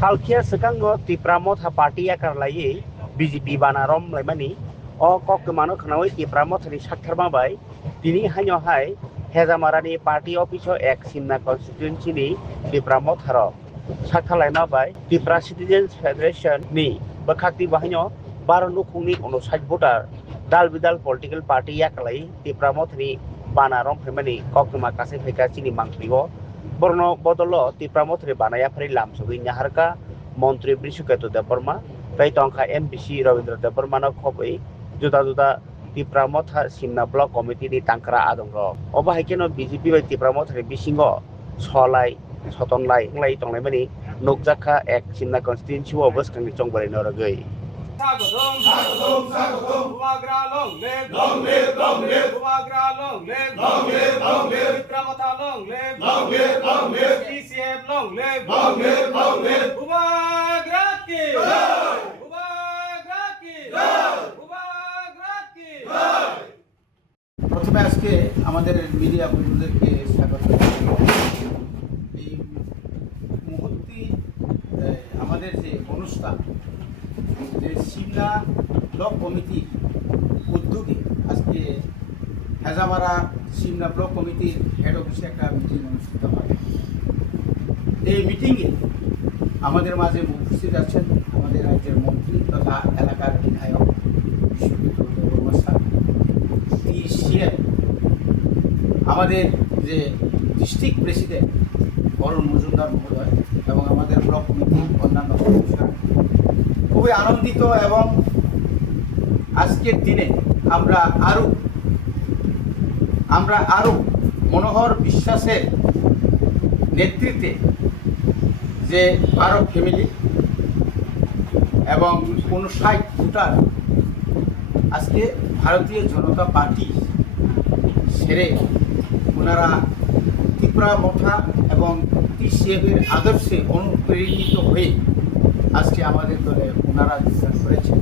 Kalkia sekango tipramot ha party akarlai BJP banarom laimani o kok kemano khnawai tipramot ni sakharma bai tini hanyo hai hejamarani party office ek simna constituency ni tipramot haro sakhalaina bai Tipra Citizens Federation ni bakhakti bahanyo barono khungni 59 voter dal bidal political party yaklai tipramot ni banarom phemani kokma kase pheka chini mangpigo Borno Bodolo Tipramot Banaya Free Lam Suginya Harka Montri Brisuketo de Burma Taitonka MBC Ravindra de Burmano Kopi Juda Tipramot Simna Block Committee di Tankara Adongo Oba Hekeno BJP by Tipramot Bisingo Solai Sotonlai Lai Tonglemani Nukjaka Ek Simna Constituency Obus Kang Chongbari Noragay Sagotom, Bumagra long live, Bumagra long live, Tipramota long live, TCM long live, Bumagra ki, Bumagra ki. প্রথমে আজকে আমাদের media বন্ধুদেরকে স্বাগত এই মুহূর্তে আমাদের যে অনুষ্ঠান যে সিমলা ব্লক কমিটির উদ্যোগে আজকে হেজামারা সিমলা ব্লক কমিটির হেড অফিসে একটা মিটিং অনুষ্ঠিত হয় এই মিটিংয়ে আমাদের মাঝে উপস্থিত আছেন আমাদের রাজ্যের মন্ত্রী তথা এলাকার বিধায়ক আমাদের যে ডিস্ট্রিক্ট প্রেসিডেন্ট অরুণ মজুমদার মহোদয় এবং আমাদের ব্লক কমিটির অন্যান্য সদস্যরা খুবই আনন্দিত এবং আজকের দিনে আমরা আরও মনোহর বিশ্বাসের নেতৃত্বে যে 12 ফ্যামিলি এবং 59 ভোটার আজকে ভারতীয় জনতা পার্টি ছেড়ে ওনারা ত্রিপুরা মঠা এবং টিসিএফের আদর্শে অনুপ্রেরিত হয়ে আজকে আমাদের দলে ওনারা যোগদান করেছেন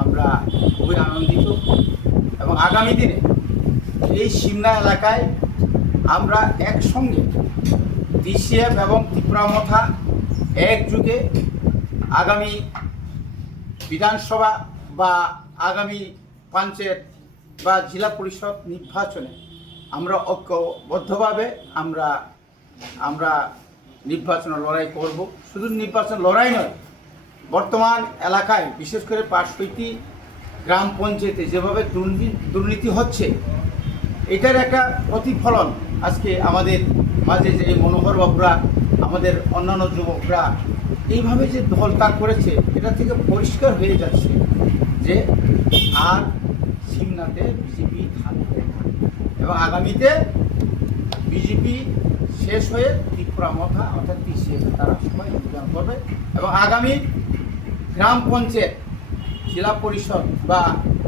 আমরা খুবই আনন্দিত এবং আগামী দিনে এই সিমলা এলাকায় আমরা একসঙ্গে টিসিএফ এবং ত্রিপুরা মঠা একযুগে আগামী বিধানসভা বা আগামী পঞ্চায়েত বা জেলা পরিষদ নির্বাচনে আমরা ঐক্যবদ্ধভাবে আমরা নির্বাচন লড়াই করব শুধু নির্বাচন লড়াই নয় বর্তমান এলাকায় বিশেষ করে 65টি গ্রাম পঞ্চায়েতে যেভাবে দুর্নীতি হচ্ছে এটার একটা প্রতিফলন আজকে আমাদের মাঝে যে মনোহর বাবুরা আমাদের অন্যান্য যুবকরা এইভাবে যে দলত্যাগ করেছে এটা থেকে পরিষ্কার হয়ে যাচ্ছে যে আর সিমলাতে বিজেপি থাকবে না এবং আগামীতে বিজেপি শেষ হয়ে ত্রিপুরা মঠা অর্থাৎ টিসিএফ তারা সবাই যোগদান করবে এবং আগামী গ্রাম পঞ্চায়েত জেলা পরিষদ বা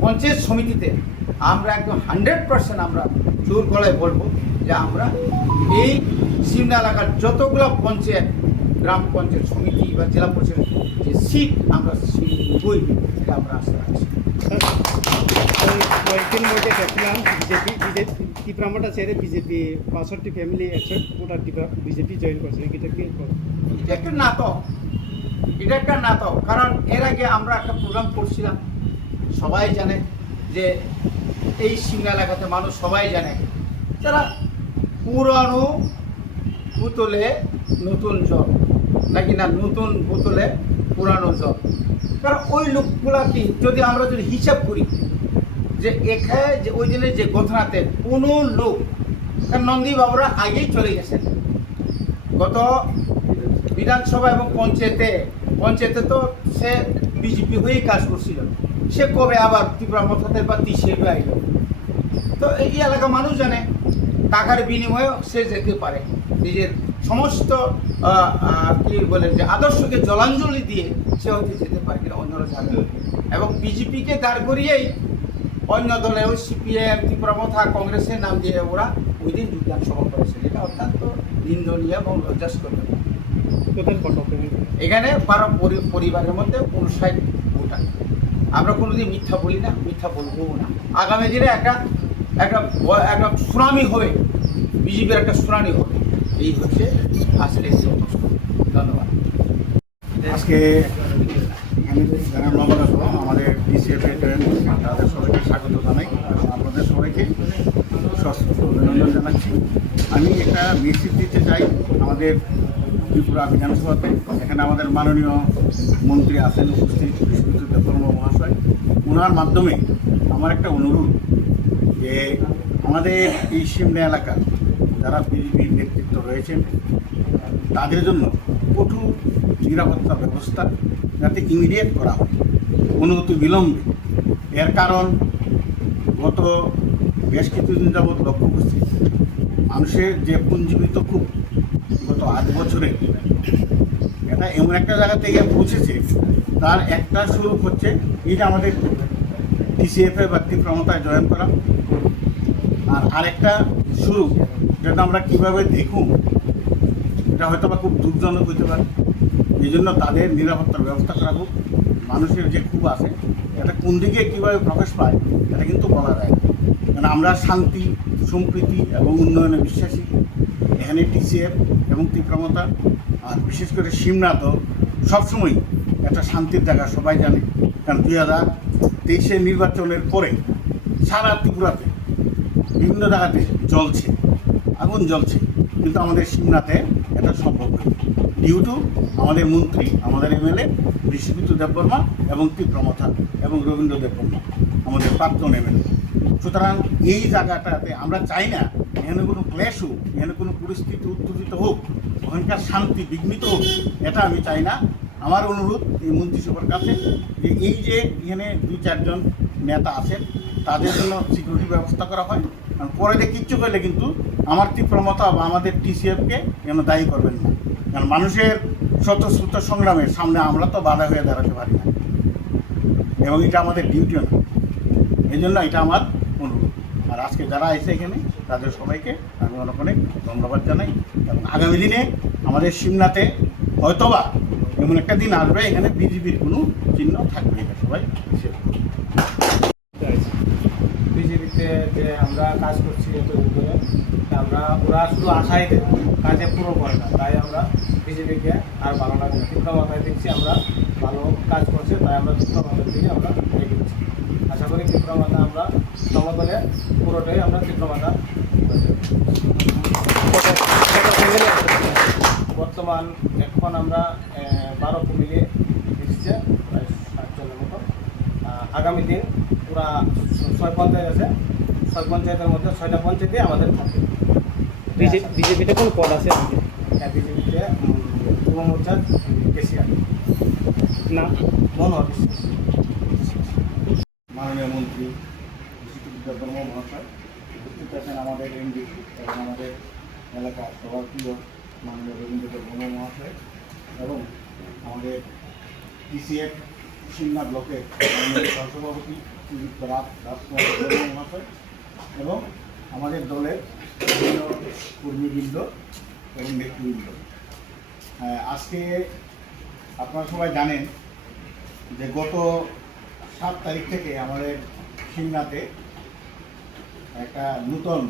পঞ্চায়েত সমিতিতে আমরা একদম 100% আমরা জোর গলায় বলবো যে আমরা এই সিমলা এলাকার যতগুলো পঞ্চায়েত গ্রাম পঞ্চায়েত সমিতি বা জেলা পরিষদ যে সিট আমরা বই এটা আমরা আশা রাখছি কয়েকদিন মধ্যে দেখলাম ত্রিপুরামঠা ছেড়ে বিজেপি 65টি ফ্যামিলি 61 ভোটার বিজেপি জয়েন করছে এটা একটা নাটক কারণ এর আগে আমরা একটা প্রোগ্রাম করছিলাম সবাই জানে যে এই সিমলা এলাকাতে মানুষ সবাই জানে যারা পুরানো বোতলে নতুন জল নাকি না নতুন বোতলে পুরানো জল কারণ ওই লোকগুলা কি যদি আমরা হিসাব করি যে এখানে যে ওই দিনের যে ঘটনাতে কোনো লোক নন্দী বাবুরা আগেই চলে গেছেন গত বিধানসভা এবং পঞ্চায়েতে তো সে বিজেপি হয়েই কাজ করছিল সে কবে আবার ত্রিপুরা মঠাতে বা টিসিএফে আইল তো এই এলাকা মানুষ জানে টাকার বিনিময়ে সে যেতে পারে নিজের সমস্ত কি বলে যে আদর্শকে জলাঞ্জলি দিয়ে সে হয়তো যেতে পারে কিনা অন্যরা জানে এবং বিজেপিকে দাঁড় করিয়েই অন্য দলে ওই সিপিএম ত্রিপুরা মঠা কংগ্রেসের নাম দিয়ে ওরা ওই দিন যোগদান সভা করেছে এটা অত্যন্ত নিন্দনীয় এবং লজ্জাস্কর এখানে 12 পরিবারের মধ্যে 59 ভোটার আমরা কোনোদিন মিথ্যা বলি না মিথ্যা বলবো না আগামী দিনে একটা সুনামি হবে বিজেপির একটা সুনামি হবে এই হচ্ছে আসলে ধন্যবাদ। আজকে এখানে যারা নবগত আমাদের ডিসিএফে জয়েন করছে তাদের সবাইকে স্বাগত জানাই এবং আপনাদের সবাইকে সশস্ত্র অভিনন্দন জানাচ্ছি। আমি একটা মেসেজ দিতে চাই আমাদের ত্রিপুরা বিধানসভাতে। এখানে আমাদের মাননীয় মন্ত্রী আছেন উপস্থিত, বিশ্বজিৎ দেববর্মা মহাশয়। ওনার মাধ্যমে আমার একটা অনুরোধ যে আমাদের এই সিমলা এলাকার যারা বিজেপির নেতৃত্ব রয়েছেন তাদের জন্য কঠোর নিরাপত্তা ব্যবস্থা যাতে ইমিডিয়েট করা হয়, অনুমতি বিলম্বে। এর কারণ গত বেশ কিছুদিন যাবৎ লক্ষ্য করছি মানুষের যে পুঞ্জীবিত খুব গত 8 বছরে এটা এমন একটা জায়গা থেকে পৌঁছেছে, তার একটা স্বরূপ হচ্ছে এই যে আমাদের ডিসিএফে বা তীব্রমতায় জয়েন করা, আর আরেকটা স্বরূপ যেটা আমরা কীভাবে দেখুন এটা হয়তো বা খুব দুঃখজনক হইতে পারে। এই জন্য তাদের নিরাপত্তার ব্যবস্থা করা হোক। মানুষের যে ক্ষোভ আছে এটা কোন দিকে কীভাবে প্রকাশ পায় এটা কিন্তু বলা যায় না, কারণ আমরা শান্তি, সম্প্রীতি এবং উন্নয়নে বিশ্বাসী। এখানে টিসিএফ এবং তীব্রমতা আর বিশেষ করে সিমনা তো সবসময় একটা শান্তির জায়গা, সবাই জানে। কারণ 2023 নির্বাচনের পরে সারা ত্রিপুরাতে বিভিন্ন জায়গাতে জ্বলছে, আগুন জ্বলছে, কিন্তু আমাদের সিমনাতে এটা সম্ভব নয় ডিউ টু আমাদের মন্ত্রী, আমাদের এমএলএ বিশ্বজিৎ দেববর্মা এবং তীব্রমতা এবং রবীন্দ্র দেববর্মা আমাদের প্রাক্তন এমএলএ। সুতরাং এই জায়গাটাতে আমরা চাই না এখানে কোনো ক্লেশ হোক, এখানে কোনো পরিস্থিতি উত্তেজিত হোক, ওখানকার শান্তি বিঘ্নিত হোক, এটা আমি চাই না। আমার অনুরোধ এই মন্ত্রিসভার কাছে যে এই যে এখানে 2-4 জন নেতা আছেন তাদের জন্য সিকিউরিটি ব্যবস্থা করা হয়। কারণ পরে যে কিচ্ছু করলে কিন্তু আমার তীব্রমতা বা আমাদের টিসিএফকে যেন দায়ী করবেন না, কারণ মানুষের স্বতঃস্ফূর্ত সংগ্রামের সামনে আমরা তো বাধা হয়ে দাঁড়াতে পারি না এবং এটা আমাদের ডিউটিও না। এই জন্য এটা আমার অনুরোধ। আর আজকে যারা এসে এখানে তাদের সবাইকে আমি অনেক ধন্যবাদ জানাই এবং আগামী দিনে আমাদের সিমনাতে হয়তোবা এমন একটা দিন আসবে এখানে বিজেপির কোনো চিহ্ন থাকবে, এটা সবাই হিসেবে। বিজেপিতে যে আমরা কাজ করছি এতদিন ধরে, আমরা ওরা শুধু আশাই দেয়, কাজে পুরো করে না, তাই আমরা বিজেপিকে আর ভালো লাগে না। তীব্রমাথায় দেখছি আমরা ভালো কাজ করছে, তাই আমরা তীব্রমাথার দিকে আমরা এগিয়ে দিচ্ছি। আশা করি তীব্রমাথা আমরা সমতলে পুরোটাই আমরা তীব্রমাথা। বর্তমান এখন আমরা 12 ফ্যামিলি এসেছে, প্রায় 60 জনের মতো। আগামী দিন পুরা 6 পঞ্চায়েত আছে, 6 পঞ্চায়েতের মধ্যে 6টা পঞ্চায়েতে আমাদের থাকে। বিজেপিতে কোন পদ আছে? হ্যাঁ, বিজেপিতে যুব মোর্চার কেসিআর না মনোহর বিশ্বাস। মাননীয় মন্ত্রী বিশ্বজিৎ দেববর্মা মহাশয় উপস্থিত আছেন, আমাদের এমডি এবং আমাদের এলাকার সবার প্রিয় মাননীয় রবীন্দ্র দেববর্মা মহাশয় এবং আমাদের টিসিএফ সিমনা ব্লকের মাননীয় সহসভাপতি সুযুক্ত রাজকুমার দেববর্মা মহাশয় এবং আমাদের দলের বিভিন্ন কর্মীবৃন্দ এবং নেতৃবৃন্দ। আজকে আপনারা সবাই জানেন যে গত 7 তারিখ থেকে আমাদের সিমনাতে একটা নূতন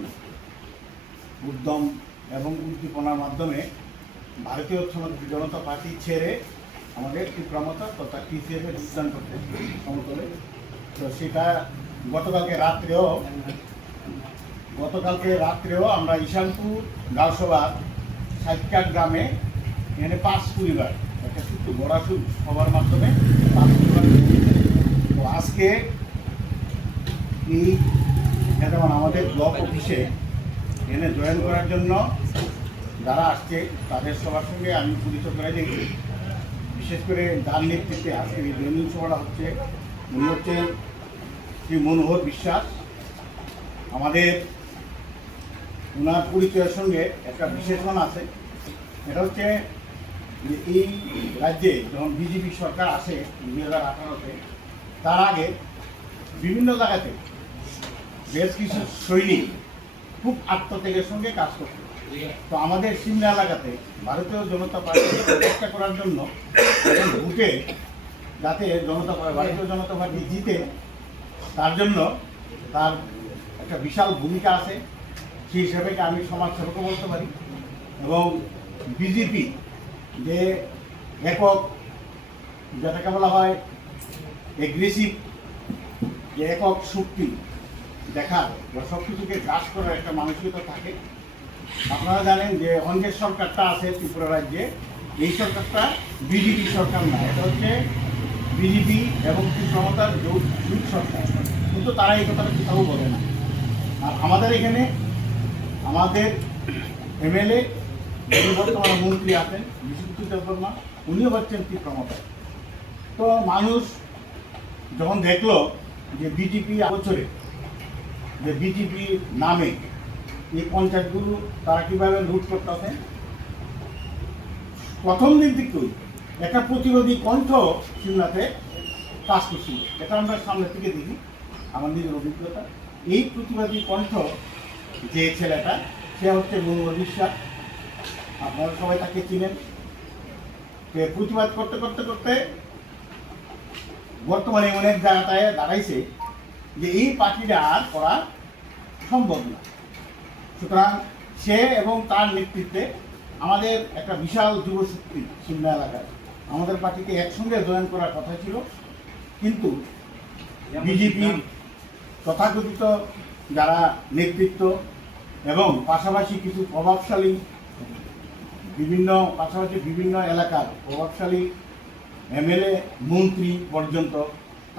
উদ্যম এবং উদ্দীপনার মাধ্যমে ভারতীয় জনতা পার্টি ছেড়ে আমাদের তীব্রমতা তথা টিসিএফে যোগদান করতে সমতলে। তো সেটা গতকালকে রাত্রেও আমরা ঈশানপুর গাঁওসভার 60 গ্রামে এখানে 5 পরিবার একটা ছোট্ট বড়াসুর সবার মাধ্যমে 5 পরিবার। তো আজকে এই যেমন আমাদের ব্লক অফিসে এখানে জয়েন করার জন্য যারা আসছে তাদের সবার সঙ্গে আমি পরিচয় করে দিই। বিশেষ করে যার নেতৃত্বে আজকে এই জয়েনিং সভাটা হচ্ছে, উনি হচ্ছেন শ্রী মনোহর বিশ্বাস। আমাদের ওনার পরিচয়ের সঙ্গে একটা বিশেষণ আছে, এটা হচ্ছে যে এই রাজ্যে যখন বিজেপি সরকার আসে 2018-তে, তার আগে বিভিন্ন জায়গাতে বেশ কিছু সৈনিক খুব আত্মত্যাগের সঙ্গে কাজ করত। তো আমাদের সিমলা এলাকাতে ভারতীয় জনতা পার্টিকে প্রতিষ্ঠা করার জন্য ভোটে যাতে ভারতীয় জনতা পার্টি জিতে, তার জন্য তার একটা বিশাল ভূমিকা আছে। সেই হিসাবে আমি সমাজসেবকও বলতে পারি। এবং বিজেপি যে একক যেটাকে বলা হয় এগ্রেসিভ, যে একক শক্তি দেখার বা সব কিছুকে গ্রাস করার একটা মানসিকতা থাকে। আপনারা জানেন যে এখন যে সরকারটা আছে ত্রিপুরা রাজ্যে, এই সরকারটা বিজেপি সরকার না, এটা হচ্ছে বিজেপি এবং ত্রিপ্রামতার জোট সরকার, কিন্তু তারা এই কথাটা কোথাও বলে না। আর আমাদের এখানে আমাদের এমএলএ যিনি বর্তমানে মন্ত্রী আছেন বিশ্বজিৎ দেববর্মা, উনিও হচ্ছেন ত্রিপ্রামতা। তো মানুষ যখন দেখলো যে বিজেপি বছরে যে বিজেপি নামে এই পঞ্চায়েতগুলো তারা কীভাবে লুট করতেছে, প্রথম দিন থেকেই একটা প্রতিবাদী কণ্ঠ সিমলাতে কাজ করছিল। এটা আমরা সামনে থেকে দেখি, আমার নিজের অভিজ্ঞতা। এই প্রতিবাদী কণ্ঠ যে ছেলেটা, সে হচ্ছে মনোহর বিশ্বাস, আপনারা সবাই তাকে চিনেন। প্রতিবাদ করতে করতে করতে বর্তমানে অনেক জায়গাটায় দাঁড়াইছে যে এই পার্টিটা আর করা সম্ভব না। সুতরাং সে এবং তার নেতৃত্বে আমাদের একটা বিশাল যুবশক্তি সিমলা এলাকায় আমাদের পার্টিকে একসঙ্গে জয়েন করার কথা ছিল, কিন্তু বিজেপির তথাকথিত যারা নেতৃত্ব এবং পাশাপাশি কিছু প্রভাবশালী বিভিন্ন এলাকার প্রভাবশালী এমএলএ মন্ত্রী পর্যন্ত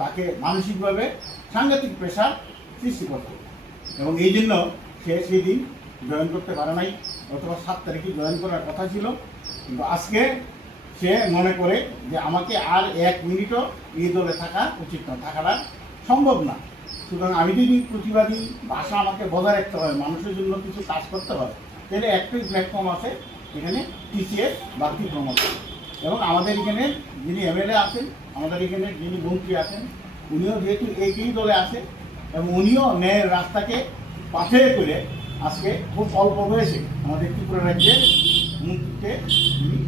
তাকে মানসিকভাবে সাংঘাতিক প্রেশার সৃষ্টি করত, এবং এই জন্য সে সেই দিন জয়েন করতে পারে নাই, অথবা 7 তারিখে জয়েন করার কথা ছিল। কিন্তু আজকে সে মনে করে যে আমাকে আর 1 মিনিটও এই দলে থাকা উচিত না, থাকাটা সম্ভব না। সুতরাং আমি যদি প্রতিবাদী ভাষা আমাকে বজায় রাখতে হয়, মানুষের জন্য কিছু কাজ করতে হয়, তাহলে একটাই প্ল্যাটফর্ম আছে এখানে, টিসিএস বা ত্রিপ্রামতা। এবং আমাদের এখানে যিনি এমএলএ আছেন, আমাদের এখানে যিনি মন্ত্রী আছেন, উনিও যেহেতু একই দলে আছে এবং উনিও ন্যায়ের রাস্তাকে পাথেয় করে আজকে খুব অল্প বয়সে আমাদের ত্রিপুরা রাজ্যের মন্ত্রীকে উনি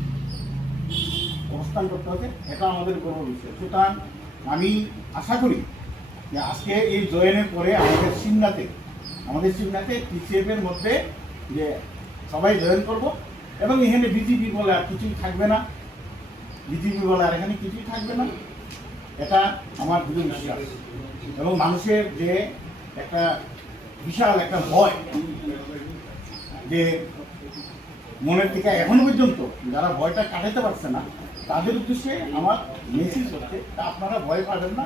অবস্থান করতে হচ্ছে, এটা আমাদের গর্ব বিষয়। সুতরাং আমি আশা করি যে আজকে এই জয়েনের পরে আমাদের সিমনাতে টিসিএফের মধ্যে যে সবাই জয়েন করব, এবং এখানে বিজেপি বলে আর কিছুই থাকবে না, এটা আমার দৃঢ় বিশ্বাস। এবং মানুষের যে একটা বিশাল একটা ভয়, যে মনের থেকে এখনো পর্যন্ত যারা ভয়টা কাটাতে পারছে না, তাদের উদ্দেশ্যে আমার মেসেজ হচ্ছে আপনারা ভয় পাবেন না।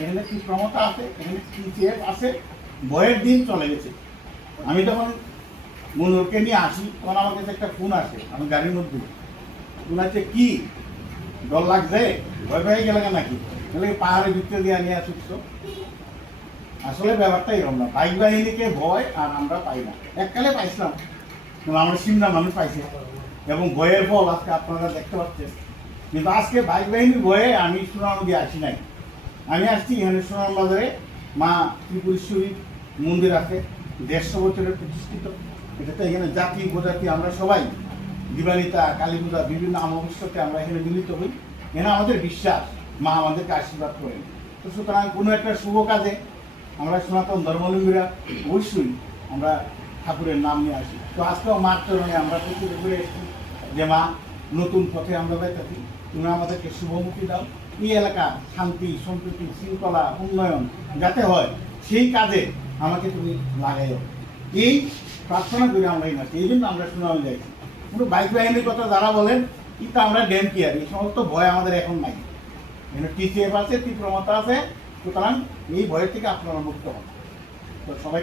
এখানে ত্রিপ্রামতা আছে, এখানে টিসিএফ আছে, ভয়ের দিন চলে গেছে। আমি যখন মনোহরকে নিয়ে আসি তখন আমার কাছে একটা ফোন আসে, আমি গাড়ির মধ্যে ফোন আছে, কি ডর লাগছে, ভয় পেয়ে গেলে নাকি, তাহলে পাহাড়ের ভিতরে দিয়ে নিয়ে আসিস। তো আসলে ব্যাপারটা এরকম না, বাইক বাহিনীকে ভয় আর আমরা পাই না। এককালে পাইছিলাম, কিন্তু আমরা সিমলা মানুষ পাইছি, এবং ভয়ের ফল আজকে আপনারা দেখতে পাচ্ছেন। কিন্তু আজকে বাইক বাহিনীর ভয়ে আমি সোনানদী আসি নাই, আমি আসছি এখানে সোনার বাজারে মা ত্রিপুরেশ্বরী মন্দির আছে, 150 বছরের প্রতিষ্ঠিত। এটাতে এখানে জাতি উপজাতি আমরা সবাই দিবালিতা, কালী পূজা, বিভিন্ন অমাবস্যাতে আমরা এখানে মিলিত হই। এখানে আমাদের বিশ্বাস মা আমাদেরকে আশীর্বাদ করেন। তো সুতরাং কোনো একটা শুভ কাজে আমরা সনাতন ধর্মাবলম্বীরা অবশ্যই আমরা ঠাকুরের নাম নিয়ে আসি। তো আজকেও মার চরণে আমরা প্রতিযোগী করে এসেছি যে মা, নতুন পথে আমরা বেঁচেছি, তুমি আমাদেরকে শুভমুখী দাও, এই এলাকা শান্তি, সম্প্রীতি, শৃঙ্খলা, উন্নয়ন যাতে হয়, সেই কাজে আমাকে তুমি লাগাইও, এই প্রার্থনা করে আমরা এই মাসে। এই জন্য আমরা শোনাও যাইছি। পুরো বাইক বাহিনীর কথা যারা বলেন, কিন্তু আমরা ড্যাম কেয়ার, এই সমস্ত ভয় আমাদের এখন নাই। এখানে টিসিএফ আছে, ত্রিপ্রামতা আছে, সুতরাং এই ভয়ের থেকে আপনারা মুক্ত হন। তো সবাই